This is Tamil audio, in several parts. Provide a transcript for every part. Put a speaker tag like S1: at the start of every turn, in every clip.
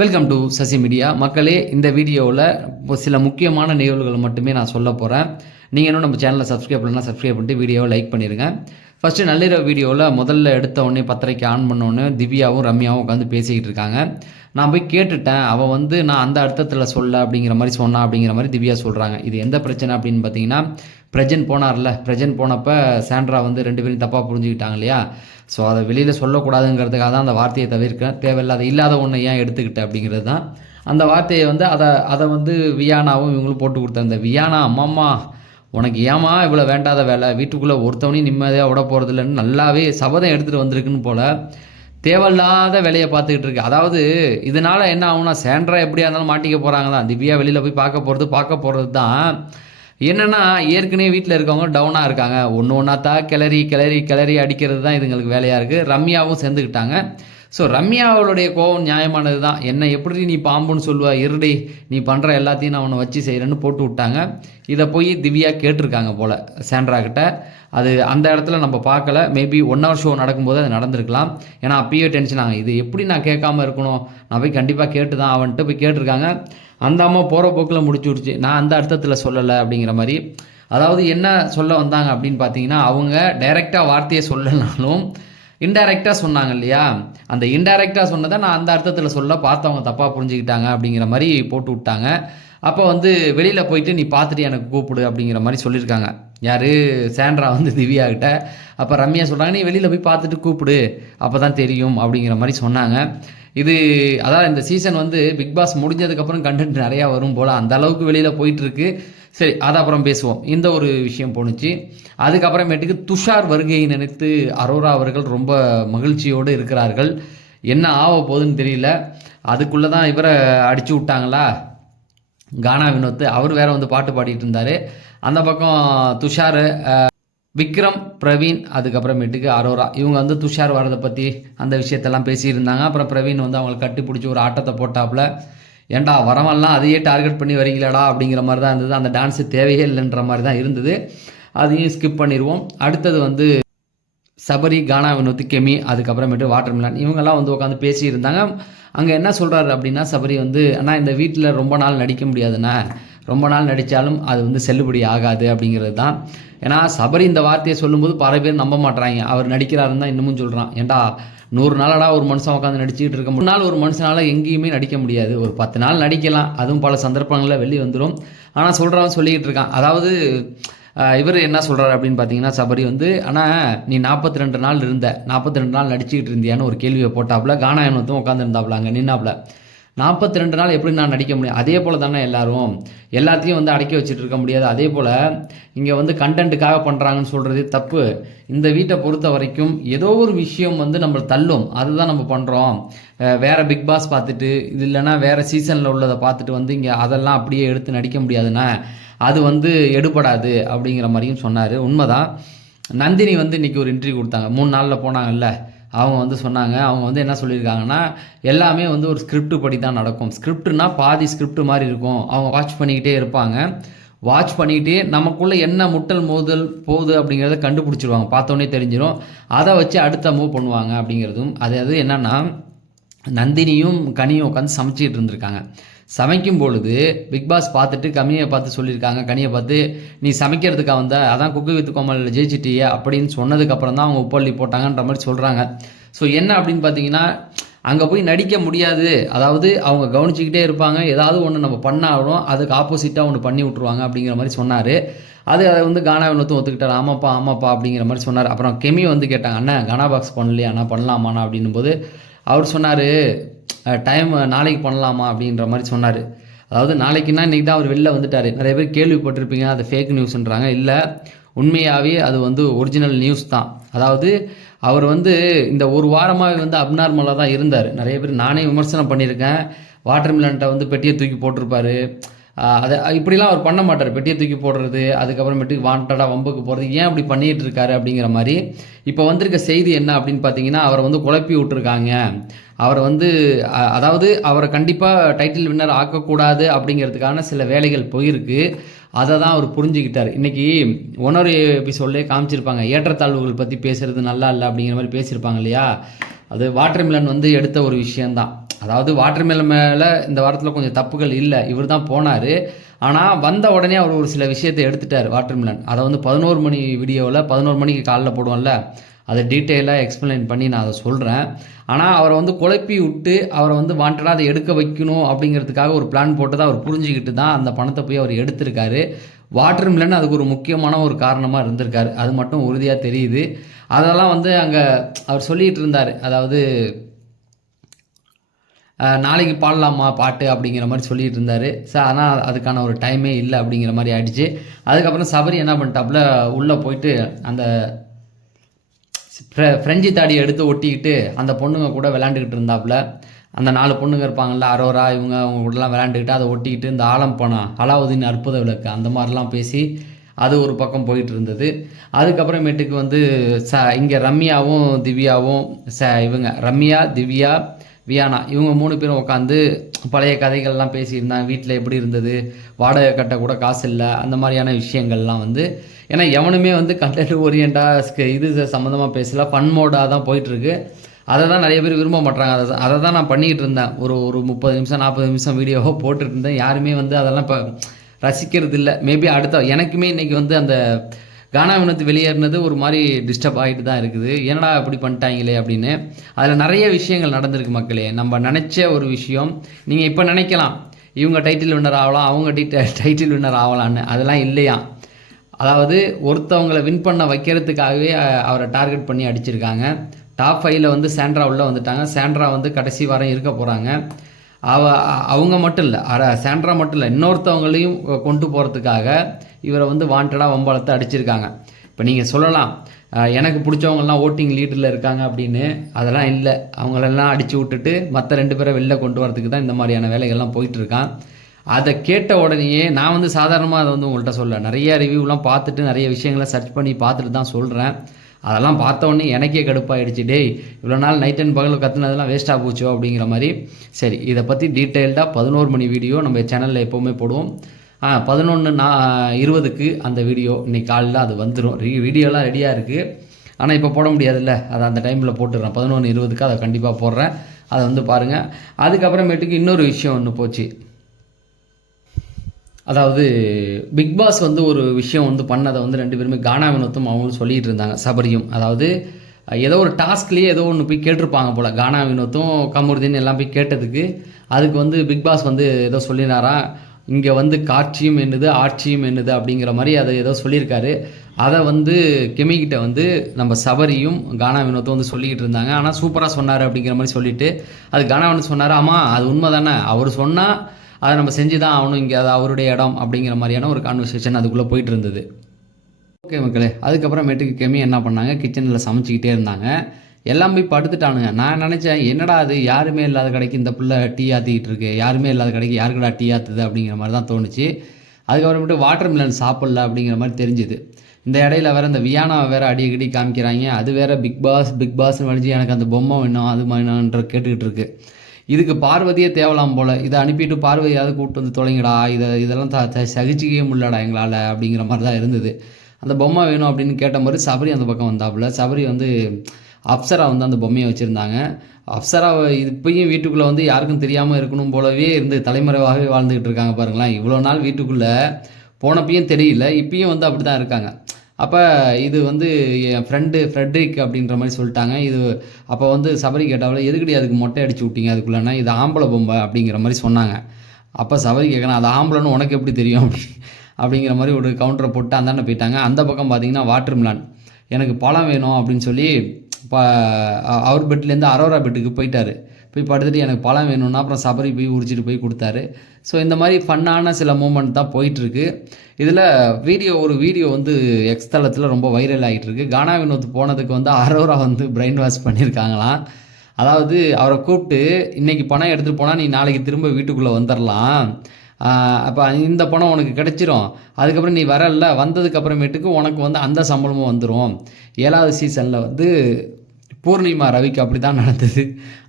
S1: வெல்கம் டு சசி மீடியா மக்களே இந்த வீடியோவில் சில முக்கியமான நிகழ்வுகள் மட்டுமே நான் சொல்ல போகிறேன் நீங்கள் இன்னும் நம்ம சேனலை சப்ஸ்கிரைப் பண்ணலாம் சப்ஸ்கிரைப் பண்ணிட்டு வீடியோவை லைக் பண்ணிடுங்க ஃபஸ்ட்டு நள்ளிரவு வீடியோவில் முதல்ல எடுத்த உடனே பத்திரிக்கை ஆன் பண்ணோன்னு திவ்யாவும் ரம்யாவும் உட்காந்து பேசிக்கிட்டு இருக்காங்க. நான் போய் கேட்டுட்டேன். அவள் வந்து நான் அந்த அர்த்தத்தில் சொல்ல அப்படிங்கிற மாதிரி சொன்னா அப்படிங்கிற மாதிரி திவ்யா சொல்கிறாங்க இது எந்த பிரச்சனை அப்படின்னு பார்த்தீங்கன்னா பிரஜன் போனார்ல. பிரஜன் போனப்போ சாண்ட்ரா வந்து ரெண்டு பேரும் தப்பாக புரிஞ்சுக்கிட்டாங்க இல்லையா? ஸோ அதை வெளியில் சொல்லக்கூடாதுங்கிறதுக்காக தான் அந்த வார்த்தையை தவிர்க்கிறேன். தேவையில்லாத இல்லாத ஒன்றை ஏன் எடுத்துக்கிட்டேன் அப்படிங்கிறது தான். அந்த வார்த்தையை வந்து அதை அதை வந்து வியானாவும் இவங்களும் போட்டு கொடுத்த அந்த வியானா அம்மாம்மா உனக்கு ஏமா இவ்வளோ வேண்டாத வேலை? வீட்டுக்குள்ளே ஒருத்தவனையும் நிம்மதியாக விட போகிறது இல்லைன்னு நல்லாவே சபதம் எடுத்துகிட்டு வந்திருக்குன்னு போல். தேவையில்லாத வேலையை பார்த்துக்கிட்டு இருக்கு. அதாவது இதனால் என்ன ஆகும்னா சேண்ட்ரா எப்படியா இருந்தாலும் மாட்டிக்க போகிறாங்க தான். திவ்யா வெளியில் போய் பார்க்க போகிறது பார்க்க போகிறது தான். என்னென்னா ஏற்கனவே வீட்டில் இருக்கவங்க டவுனாக இருக்காங்க. ஒன்று ஒன்றாத்தா கிளறி கிளறி கிளறி அடிக்கிறது தான் இதுங்களுக்கு வேலையாக இருக்குது ரம்யாவும் சேர்ந்துக்கிட்டாங்க. ஸோ ரம்யா அவளுடைய கோவம் நியாயமானது தான் என்ன எப்படி நீ பாம்புன்னு சொல்லுவா? இருடி நீ பண்ணுற எல்லாத்தையும் நான் உன்னை வச்சு செய்கிறேன்னு போட்டு விட்டாங்க. இதை போய் திவ்யா கேட்டிருக்காங்க போல் சாண்ட்ரா கிட்ட. அது அந்த இடத்துல நம்ம பார்க்கல. மேபி ஒன் ஹவர் ஷோ நடக்கும்போது அது நடந்திருக்கலாம். ஏன்னா அப்பயே டென்ஷன் ஆகும். இது எப்படி நான் கேட்காம இருக்கணும்? நான் போய் கண்டிப்பாக கேட்டு தான் அவன்ட்டு போய் கேட்டிருக்காங்க. அந்த அம்மா போகிற போக்கில் முடிச்சு விடுச்சு நான் அந்த அர்த்தத்தில் சொல்லலை அப்படிங்கிற மாதிரி. அதாவது என்ன சொல்ல வந்தாங்க அப்படின்னு பார்த்தீங்கன்னா அவங்க டைரெக்டாக வார்த்தையை சொல்லனாலும் இன்டைரக்டாக சொன்னாங்க இல்லையா? அந்த இன்டைரக்டாக சொன்னதை நான் அந்த அர்த்தத்தில் சொல்ல பார்த்தவங்க தப்பாக புரிஞ்சுக்கிட்டாங்க அப்படிங்கிற மாதிரி போட்டு விட்டாங்க. அப்போ வந்து வெளியில் போயிட்டு நீ பார்த்துட்டு எனக்கு கூப்பிடு அப்படிங்கிற மாதிரி சொல்லியிருக்காங்க. யார்? சாண்ட்ரா வந்து திவ்யாகிட்ட அப்போ ரம்யா சொல்கிறாங்க நீ வெளியில் போய் பார்த்துட்டு கூப்பிடு. அப்போ தான் தெரியும் அப்படிங்கிற மாதிரி சொன்னாங்க. இது அதான் இந்த சீசன் வந்து பிக் பாஸ் முடிஞ்சதுக்கப்புறம் கண்டென்ட் நிறையா வரும் போல். அந்த அளவுக்கு வெளியில் போயிட்டுருக்கு சரி அது அப்புறம் பேசுவோம். இந்த ஒரு விஷயம் போணுச்சு. அதுக்கப்புறமேட்டுக்கு துஷார் வருகையை நினைத்து அரோரா அவர்கள் ரொம்ப மகிழ்ச்சியோடு இருக்கிறார்கள். என்ன ஆக போகுதுன்னு தெரியல. அதுக்குள்ளே தான் இவரை அடிச்சு விட்டாங்களா? கானா வினோத் அவர் வேற வந்து பாட்டு பாடிட்டு இருந்தார். அந்த பக்கம் துஷார் விக்ரம் பிரவீன் அதுக்கப்புறமேட்டுக்கு அரோரா. இவங்க வந்து துஷார் வரதை பற்றி அந்த விஷயத்தெல்லாம் பேசியிருந்தாங்க. அப்புறம் பிரவீன் வந்து அவங்களை கட்டி பிடிச்சி ஒரு ஆட்டத்தை போட்டாப்புல. ஏன்டா வரவெல்லாம் அதையே டார்கெட் பண்ணி வரீங்களாடா அப்படிங்கிற மாதிரி தான் இருந்தது. அந்த டான்ஸு தேவையே இல்லைன்ற மாதிரி தான் இருந்தது. அதையும் ஸ்கிப் பண்ணிடுவோம் அடுத்தது வந்து சபரி கானா வினோத் கெமி அதுக்கப்புறமேட்டு வாட்டர் மிலான் இவங்கெல்லாம் வந்து உட்காந்து பேசியிருந்தாங்க. அங்கே என்ன சொல்கிறாரு அப்படின்னா சபரி வந்து அண்ணா இந்த வீட்டில் ரொம்ப நாள் நடிக்க முடியாதுண்ணா. ரொம்ப நாள் நடித்தாலும் அது வந்து செல்லுபடி ஆகாது அப்படிங்கிறது தான். ஏன்னா சபரி இந்த வார்த்தையை சொல்லும்போது பல பேர் நம்ப மாட்றாங்க. அவர் நடிக்கிறாருன்னு தான் இன்னமும் சொல்கிறான் ஏன்டா நூறு நாளடா ஒரு மனுஷன் உட்காந்து நடிச்சுக்கிட்டு இருக்க மூணு நாள் ஒரு மனுஷனால் எங்கேயுமே நடிக்க முடியாது. ஒரு பத்து நாள் நடிக்கலாம். அதுவும் பல சந்தர்ப்பங்களில் வெளியே வந்துடும் ஆனால் சொல்கிறவன் சொல்லிக்கிட்டு இருக்கான். அதாவது இவர் என்ன சொல்கிறாரு அப்படின்னு பார்த்தீங்கன்னா சபரி வந்து ஆனால் நீ நாற்பத்தி ரெண்டு நாள் இருந்த. நாற்பத்தி ரெண்டு நாள் நடிச்சுக்கிட்டு இருந்தியான்னு ஒரு கேள்வியை போட்டாப்புல. கானா உட்காந்துருந்தாப்புல அங்கே நின்னாப்புல. நாற்பத்தி ரெண்டு நாள் எப்படி நான் நடிக்க முடியும்? அதே போல் தானே எல்லோரும்? எல்லாத்தையும் வந்து அடக்கி வச்சுட்டு இருக்க முடியாது. அதே போல் இங்கே வந்து கண்டென்ட்டுக்காக பண்ணுறாங்கன்னு சொல்கிறது தப்பு. இந்த வீட்டை பொறுத்த வரைக்கும் ஏதோ ஒரு விஷயம் வந்து நம்ம தள்ளும். அதுதான் நம்ம பண்ணுறோம் வேறு பிக் பாஸ் பார்த்துட்டு இது இல்லைன்னா வேறு சீசனில் உள்ளதை பார்த்துட்டு வந்து இங்கே அதெல்லாம் அப்படியே எடுத்து நடிக்க முடியாதுண்ணா அது வந்து எடுபடாது அப்படிங்கிற மாதிரியும் சொன்னார். உண்மைதான். நந்தினி வந்து இன்றைக்கி ஒரு இன்ட்ரிவியூ கொடுத்தாங்க. மூணு நாளில் போனாங்கல்ல. அவங்க வந்து சொன்னாங்க. அவங்க வந்து என்ன சொல்லியிருக்காங்கன்னா எல்லாமே வந்து ஒரு ஸ்கிரிப்ட் படி தான் நடக்கும். ஸ்கிரிப்ட்னா பாதி ஸ்கிரிப்ட் மாதிரி இருக்கும். அவங்க வாட்ச் பண்ணிக்கிட்டே இருப்பாங்க. வாட்ச் பண்ணிக்கிட்டே நமக்குள்ளே என்ன முட்டல் மோதல் போகுது அப்படிங்கிறத கண்டுபிடிச்சிருவாங்க. பார்த்தோன்னே தெரிஞ்சிடும் அதை வச்சு அடுத்த மூவ் பண்ணுவாங்க அப்படிங்கிறதும். அது அது என்னென்னா நந்தினியும் கனியும் உட்காந்து சமைச்சிக்கிட்டு இருந்திருக்காங்க. சமைக்கும் பொழுது பிக் பாஸ் பார்த்துட்டு கம்மியை பார்த்து சொல்லியிருக்காங்க கனியை பார்த்து நீ சமைக்கிறதுக்காக வந்த? அதான் குக்கு வித்து கோமலில் ஜெயிச்சிட்டியே அப்படின்னு சொன்னதுக்கப்புறம் தான் அவங்க உப்பள்ளி போட்டாங்கன்ற மாதிரி சொல்கிறாங்க ஸோ என்ன அப்படின்னு பார்த்தீங்கன்னா அங்கே போய் நடிக்க முடியாது. அதாவது அவங்க கவனிச்சிக்கிட்டே இருப்பாங்க. ஏதாவது ஒன்று நம்ம பண்ணாலும் அதுக்கு ஆப்போசிட்டாக ஒன்று பண்ணி விட்ருவாங்க அப்படிங்கிற மாதிரி சொன்னார். அது அதை வந்து கானா வினோத்தும் ஒத்துக்கிட்டார். ஆமாப்பா ஆமாப்பா அப்படிங்கிற மாதிரி சொன்னார். அப்புறம் கெமி வந்து கேட்டாங்க அண்ணா கானா பாக்ஸ் பண்ணலையா? அண்ணா பண்ணலாமாண்ணா? அப்படின்னும் போது அவர் சொன்னார் டைம் நாளைக்கு பண்ணலாமா? அப்படின்ற மாதிரி சொன்னார். அதாவது நாளைக்குன்னா இன்றைக்கி தான் அவர் வெளில வந்துட்டார். நிறைய பேர் கேள்விப்பட்டிருப்பீங்க அது ஃபேக் நியூஸ்ன்றாங்க இல்லை உண்மையாகவே அது வந்து ஒரிஜினல் நியூஸ் தான். அதாவது அவர் வந்து இந்த ஒரு வாரமாக வந்து அப்நார்மலாக தான் இருந்தார். நிறைய பேர் நானே விமர்சனம் பண்ணியிருக்கேன். வாட்டர் மிலன்ட்ட வந்து பெட்டியை தூக்கி போட்டிருப்பாரு. அதை இப்படிலாம் அவர் பண்ண மாட்டார். பெட்டியை தூக்கி போடுறது அதுக்கப்புறமேட்டுக்கு வாண்டடாக வம்புக்கு போகிறது ஏன் அப்படி பண்ணிகிட்டு இருக்காரு அப்படிங்கிற மாதிரி இப்போ வந்திருக்க செய்தி என்ன அப்படின்னு பார்த்தீங்கன்னா அவரை வந்து குழப்பி விட்டுருக்காங்க. அவரை வந்து அதாவது அவரை கண்டிப்பாக டைட்டில் வின்னர் ஆக்கக்கூடாது அப்படிங்கிறதுக்கான சில வேலைகள் போயிருக்கு. அதை தான் அவர் புரிஞ்சுக்கிட்டார். இன்றைக்கி ஒன்னொரு எபிசோட்லேயே காமிச்சிருப்பாங்க. ஏற்றத்தாழ்வுகள் பற்றி பேசுகிறது நல்லா இல்லை அப்படிங்கிற மாதிரி பேசியிருப்பாங்க இல்லையா? அது வாட்டர் மிலன் வந்து எடுத்த ஒரு விஷயந்தான் அதாவது வாட்டர் மேல மேலே இந்த வாரத்தில் கொஞ்சம் தப்புகள் இல்லை. இவர் தான் போனார். ஆனால் வந்த உடனே அவர் ஒரு சில விஷயத்தை எடுத்துட்டார் வாட்டர் மில்லன் அதை வந்து பதினோரு மணி வீடியோவில் பதினோரு மணிக்கு காலைல போடுவோம்ல அதை டீட்டெயிலாக எக்ஸ்பிளைன் பண்ணி நான் அதை சொல்கிறேன் ஆனால் அவரை வந்து குழப்பி விட்டு அவரை வந்து வாண்டடாக அதை எடுக்க வைக்கணும் அப்படிங்கிறதுக்காக ஒரு பிளான் போட்டு தான் அவர் புரிஞ்சுக்கிட்டு தான் அந்த பணத்தை போய் அவர் எடுத்திருக்காரு. வாட்டர் மில்லன் அதுக்கு ஒரு முக்கியமான ஒரு காரணமாக இருந்திருக்காரு. அது மட்டும் உறுதியாக தெரியுது. அதெல்லாம் வந்து அங்கே அவர் சொல்லிகிட்டு இருந்தார். அதாவது நாளைக்கு பாடலாமா பாட்டு அப்படிங்கிற மாதிரி சொல்லிட்டு இருந்தார். சார் ஆனால் அதுக்கான ஒரு டைமே இல்லை அப்படிங்கிற மாதிரி ஆயிடுச்சு. அதுக்கப்புறம் சபரி என்ன பண்ணிட்டாப்புல உள்ளே போயிட்டு அந்த ஃப்ரெஞ்சு தாடி எடுத்து ஒட்டிக்கிட்டு அந்த பொண்ணுங்க கூட விளாண்டுக்கிட்டு இருந்தாப்புல. அந்த நாலு பொண்ணுங்க இருப்பாங்கள்ல அரோரா இவங்க அவங்க கூடலாம் விளாண்டுக்கிட்டு அதை ஒட்டிக்கிட்டு இந்த ஆலம் பணம் அலாவுதீன் அற்புத விளக்கு அந்த மாதிரிலாம் பேசி அது ஒரு பக்கம் போயிட்டு இருந்தது. அதுக்கப்புறமேட்டுக்கு வந்து ச இங்கே ரம்யாவும் திவ்யாவும் ச இவங்க ரம்யா திவ்யா வியானா இவங்க மூணு பேரும் உட்காந்து பழைய கதைகள்லாம் பேசியிருந்தாங்க. வீட்டில் எப்படி இருந்தது? வாடகை கட்ட கூட காசு இல்லை. அந்த மாதிரியான விஷயங்கள்லாம் வந்து ஏன்னா எவனுமே வந்து கண்டென்ட் ஓரியண்டாக இது சம்மந்தமாக பேசல. ஃபன் மோடாக தான் போயிட்டுருக்கு. அதை தான் நிறைய பேர் விரும்ப மாட்டாங்க அதை அதை தான் நான் பண்ணிக்கிட்டு இருந்தேன். ஒரு ஒரு முப்பது நிமிஷம் நாற்பது நிமிஷம் வீடியோவோ போட்டுட்டு இருந்தேன். யாருமே வந்து அதெல்லாம் இப்போ ரசிக்கிறது இல்லை மேபி அடுத்த எனக்குமே இன்றைக்கி வந்து அந்த கானா வினத்து வெளியேறினது ஒரு மாதிரி டிஸ்டர்ப் ஆகிட்டு தான் இருக்குது. என்னடா இப்படி பண்ணிட்டாங்களே அப்படின்னு. அதில் நிறைய விஷயங்கள் நடந்திருக்கு மக்களே. நம்ம நினச்ச ஒரு விஷயம் நீங்கள் இப்போ நினைக்கலாம் இவங்க டைட்டில் வின்னர் ஆகலாம் அவங்க டைட்டில் வின்னர் ஆகலான்னு அதெல்லாம் இல்லையா? அதாவது ஒருத்தவங்களை வின் பண்ண வைக்கிறதுக்காகவே அவரை டார்கெட் பண்ணி அடிச்சிருக்காங்க. டாப் ஃபைவ்ல வந்து சாண்ட்ரா உள்ளே வந்துட்டாங்க. சாண்ட்ரா வந்து கடைசி வாரம் இருக்க போகிறாங்க அவ அவங்க மட்டும் இல்லை சாண்ட்ரா மட்டும் இல்லை இன்னொருத்தவங்களையும் கொண்டு போகிறதுக்காக இவரை வந்து வாண்டடாக வம்பளத்தை அடிச்சிருக்காங்க. இப்போ நீங்கள் சொல்லலாம் எனக்கு பிடிச்சவங்கலாம் ஓட்டிங் லீடரில் இருக்காங்க அப்படின்னு அதெல்லாம் இல்லை. அவங்களெல்லாம் அடித்து விட்டுட்டு மற்ற ரெண்டு பேரை வெளில கொண்டு வரதுக்கு தான் இந்த மாதிரியான வேலைகள்லாம் போயிட்டுருக்கான். அதை கேட்ட உடனேயே நான் வந்து சாதாரணமாக அதை வந்து உங்கள்கிட்ட சொல்ல நிறைய ரிவ்யூலாம் பார்த்துட்டு நிறைய விஷயங்களை சர்ச் பண்ணி பார்த்துட்டு தான் சொல்கிறேன் அதெல்லாம் பார்த்த உடனே எனக்கே கடுப்பாயிடுச்சு. டேய் இவ்வளோ நாள் நைட் அண்ட் பகல் கற்றுனதெல்லாம் வேஸ்ட்டாக போச்சோ? அப்படிங்கிற மாதிரி. சரி இதை பற்றி டீட்டெயில்டாக பதினோரு மணி வீடியோ நம்ம சேனலில் எப்போவுமே போடுவோம். பதினொன்று நான் இருபதுக்கு அந்த வீடியோ இன்றைக்கி காலையில் அது வந்துடும் வீடியோலாம் ரெடியாக இருக்குது ஆனால் இப்போ போட முடியாதுல்ல. அதை அந்த டைமில் போட்டுடுறேன் பதினொன்று இருபதுக்கு அதை கண்டிப்பாக போடுறேன். அதை வந்து பாருங்கள் அதுக்கப்புறமேட்டுக்கு இன்னொரு விஷயம் ஒன்று போச்சு. அதாவது பிக் பாஸ் வந்து ஒரு விஷயம் வந்து பண்ணதை வந்து ரெண்டு பேருமே கானா வினோத்தும் அவங்களும் சொல்லிகிட்டு இருந்தாங்க. சபரியும். அதாவது ஏதோ ஒரு டாஸ்க்லேயே ஏதோ ஒன்று போய் கேட்டிருப்பாங்க போல். கானா வினோத்தும் கமருதீன் எல்லாம் போய் கேட்டதுக்கு அதுக்கு வந்து பிக் பாஸ் வந்து ஏதோ சொல்லினாரா இங்கே வந்து காட்சியும் என்னது ஆட்சியும் என்னது அப்படிங்கிற மாதிரி அதை ஏதோ சொல்லியிருக்காரு. அதை வந்து கெமிக்கிட்ட வந்து நம்ம சபரியும் கானா வினோத்தும் வந்து சொல்லிக்கிட்டு இருந்தாங்க. ஆனால் சூப்பராக சொன்னார் அப்படிங்கிற மாதிரி சொல்லிட்டு அது கானா வினோத் சொன்னார் ஆமாம் அது உண்மை தானே அவர் சொன்னால் அதை நம்ம செஞ்சு தான் ஆகணும். இங்கே அது அவருடைய இடம் அப்படிங்கிற மாதிரியான ஒரு கான்வர்சேஷன் அதுக்குள்ளே போயிட்டு இருந்தது. ஓகே மக்களே அதுக்கப்புறமேட்டுக்கு கெமி என்ன பண்ணாங்க? கிச்சனில் சமைச்சிக்கிட்டே இருந்தாங்க. எல்லாம் போய் படுத்துட்டானுங்க. நான் நினச்சேன் என்னடா அது யாருமே இல்லாத கடைக்கு இந்த பிள்ளை டீ ஆற்றிக்கிட்டு இருக்கு. யாருமே இல்லாத கடைக்கு யாருக்கடா டீ ஆற்றுது அப்படிங்கிற மாதிரி தான் தோணுச்சு. அதுக்கப்புறமேட்டு வாட்டர் மிலன் சாப்பிடல அப்படிங்கிற மாதிரி தெரிஞ்சுது. இந்த இடையில வேற இந்த வியானா வேற அடிக்கடி காமிக்கிறாங்க. அது வேற பிக் பாஸ் பிக் பாஸ்னு வலிச்சு எனக்கு அந்த பொம்மை வேணும் அது வேணும்ன்ற கேட்டுக்கிட்டு இருக்கு. இதுக்கு பார்வதியே தேவலாம் போல. இதை அனுப்பிட்டு பார்வதியாவது கூப்பிட்டு வந்து தொலைங்கடா. இதை இதெல்லாம் த- சகிச்சிக்கவே முடியலடா எங்களால் அப்படிங்கிற மாதிரி தான் இருந்தது. அந்த பொம்மை வேணும் அப்படின்னு கேட்ட மாதிரி சபரி அந்த பக்கம் வந்தாப்புல. சபரி வந்து அப்சரா வந்து அந்த பொம்மையை வச்சுருந்தாங்க. அப்சரா இப்பயும் வீட்டுக்குள்ளே வந்து யாருக்கும் தெரியாமல் இருக்கணும் போலவே இருந்து தலைமறைவாகவே வாழ்ந்துக்கிட்டு இருக்காங்க பாருங்களேன். இவ்வளோ நாள் வீட்டுக்குள்ளே போனப்பையும் தெரியல இப்பயும் வந்து அப்படி தான் இருக்காங்க. அப்போ இது வந்து என் ஃப்ரெண்டு ஃப்ரெட்ரிக் அப்படின்ற மாதிரி சொல்லிட்டாங்க. இது அப்போ வந்து சபரி கேட்டாவில் எதுக்கடி அதுக்கு மொட்டை அடிச்சு விட்டீங்க அதுக்குள்ளேனா இது ஆம்பளை பொம்மை அப்படிங்கிற மாதிரி சொன்னாங்க. அப்போ சபரி கேட்கணும் அது ஆம்பளைன்னு உனக்கு எப்படி தெரியும்? அப்படி அப்படிங்கிற மாதிரி ஒரு கவுண்டரை போட்டு அந்தாண்ட போயிட்டாங்க. அந்த பக்கம் பார்த்தீங்கன்னா வாட்டர் மிலான் எனக்கு பழம் வேணும் அப்படின்னு சொல்லி அவர் பெட்லேருந்து அரோரா பெட்டுக்கு போயிட்டார். போய் படுத்துட்டு எனக்கு பழம் வேணும்னா அப்புறம் சபரி போய் உரிச்சிட்டு போய் கொடுத்தாரு. ஸோ இந்த மாதிரி ஃபன்னான சில மூமெண்ட் தான் போயிட்டுருக்கு. இதில் வீடியோ ஒரு வீடியோ வந்து எக்ஸ் தளத்தில் ரொம்ப வைரல் ஆகிட்டுருக்கு கானா வினோத் போனதுக்கு வந்து அரோரா வந்து பிரெயின் வாஷ் பண்ணியிருக்காங்களாம். அதாவது அவரை கூப்பிட்டு இன்னைக்கு பணம் எடுத்துகிட்டு போனால் நீ நாளைக்கு திரும்ப வீட்டுக்குள்ளே வந்துடலாம் அப்போ இந்த பணம் உனக்கு கிடைச்சிரும். அதுக்கப்புறம் நீ வரல வந்ததுக்கு அப்புறமேட்டுக்கு உனக்கு வந்து அந்த சம்பளமும் வந்துடும் ஏழாவது சீசனில் வந்து பூர்ணிமா ரவிக்கு அப்படி தான் நடந்தது.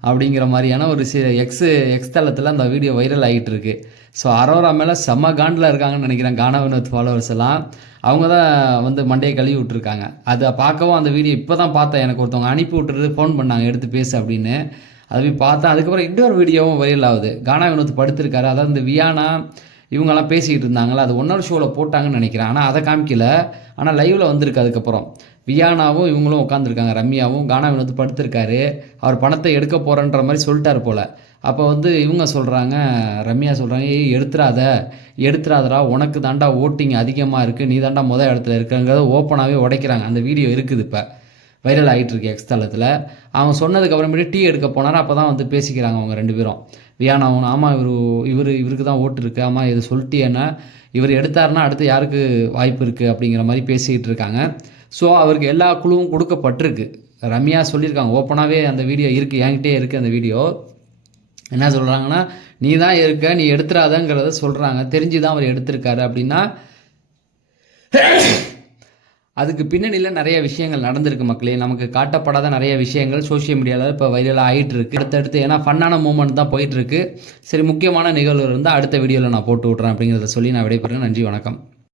S1: அப்படிங்கிற மாதிரியான ஒரு சி எக்ஸ் எக்ஸ் தளத்தில் அந்த வீடியோ வைரல் ஆகிட்டு இருக்கு ஸோ அரோரா மேலே செம்ம காண்டில் இருக்காங்கன்னு நினைக்கிறேன் கானா வினோத் ஃபாலோவர்ஸ் எல்லாம். அவங்க தான் வந்து மண்டையை கழுவி விட்டுருக்காங்க. அதை பார்க்கவும் அந்த வீடியோ இப்போ தான் பார்த்தேன். எனக்கு ஒருத்தவங்க அனுப்பி விட்டுறது ஃபோன் பண்ணாங்க எடுத்து பேசு அப்படின்னு. அதை போய் பார்த்தா அதுக்கப்புறம் இன்னொரு வீடியோவும் வைரல் ஆகுது. கானா வினோத் படுத்திருக்காரு. அதாவது இந்த வியானா இவங்கெல்லாம் பேசிக்கிட்டு இருந்தாங்களா அது ஒன்னொரு ஷோவில் போட்டாங்கன்னு நினைக்கிறேன். ஆனால் அதை காமிக்கல. ஆனால் லைவில் வந்திருக்கு அதுக்கப்புறம். வியானாவும் இவங்களும் உட்காந்துருக்காங்க ரம்யாவும் கானா வினோத் படுத்திருக்காரு. அவர் பணத்தை எடுக்க போகிறன்ற மாதிரி சொல்லிட்டாரு போல். அப்போ வந்து இவங்க சொல்கிறாங்க ரம்யா சொல்கிறாங்க ஏய் எடுத்துடாத எடுத்துடாதடா உனக்கு தாண்டா ஓட்டிங் அதிகமாக இருக்குது நீ தாண்டா முத இடத்துல இருக்குங்கிறத ஓப்பனாகவே உடைக்கிறாங்க. அந்த வீடியோ இருக்குது இப்போ. வைரல் ஆகிட்டு இருக்கு எக்ஸ் தளத்தில். அவன் சொன்னதுக்கு அப்புறமேட்டு டீ எடுக்க போனார். அப்போ தான் வந்து பேசிக்கிறாங்க அவங்க ரெண்டு பேரும். வியானாவும் ஆமாம் இவர் இவர் இவருக்கு தான் ஓட்டு இருக்குது ஆமாம் இது சொல்லிட்டேன்னா இவர் எடுத்தார்னா அடுத்து யாருக்கு வாய்ப்பு இருக்குது அப்படிங்கிற மாதிரி பேசிக்கிட்டு இருக்காங்க. ஸோ அவருக்கு எல்லா குழுவும் கொடுக்கப்பட்டிருக்கு. ரம்யா சொல்லியிருக்காங்க. ஓப்பனாகவே அந்த வீடியோ இருக்குது என்கிட்டே இருக்குது அந்த வீடியோ. என்ன சொல்கிறாங்கன்னா நீ தான் இருக்க நீ எடுத்துடாதங்கிறத சொல்கிறாங்க தெரிஞ்சு தான் அவர் எடுத்திருக்காரு. அப்படின்னா அதுக்கு பின்னணியில் நிறைய விஷயங்கள் நடந்திருக்கு மக்களே. நமக்கு காட்டப்படாத நிறைய விஷயங்கள் சோஷியல் மீடியாவில் இப்போ வைரலாக ஆகிட்டு இருக்கு அடுத்தடுத்து ஏன்னா ஃபன்னான மூமெண்ட் தான் போயிட்டு இருக்கு சரி முக்கியமான நிகழ்வு இருந்தால் அடுத்த வீடியோவில் நான் போட்டு விட்றேன் அப்படிங்கிறத சொல்லி நான் விடைபெறுகிறேன் நன்றி வணக்கம்.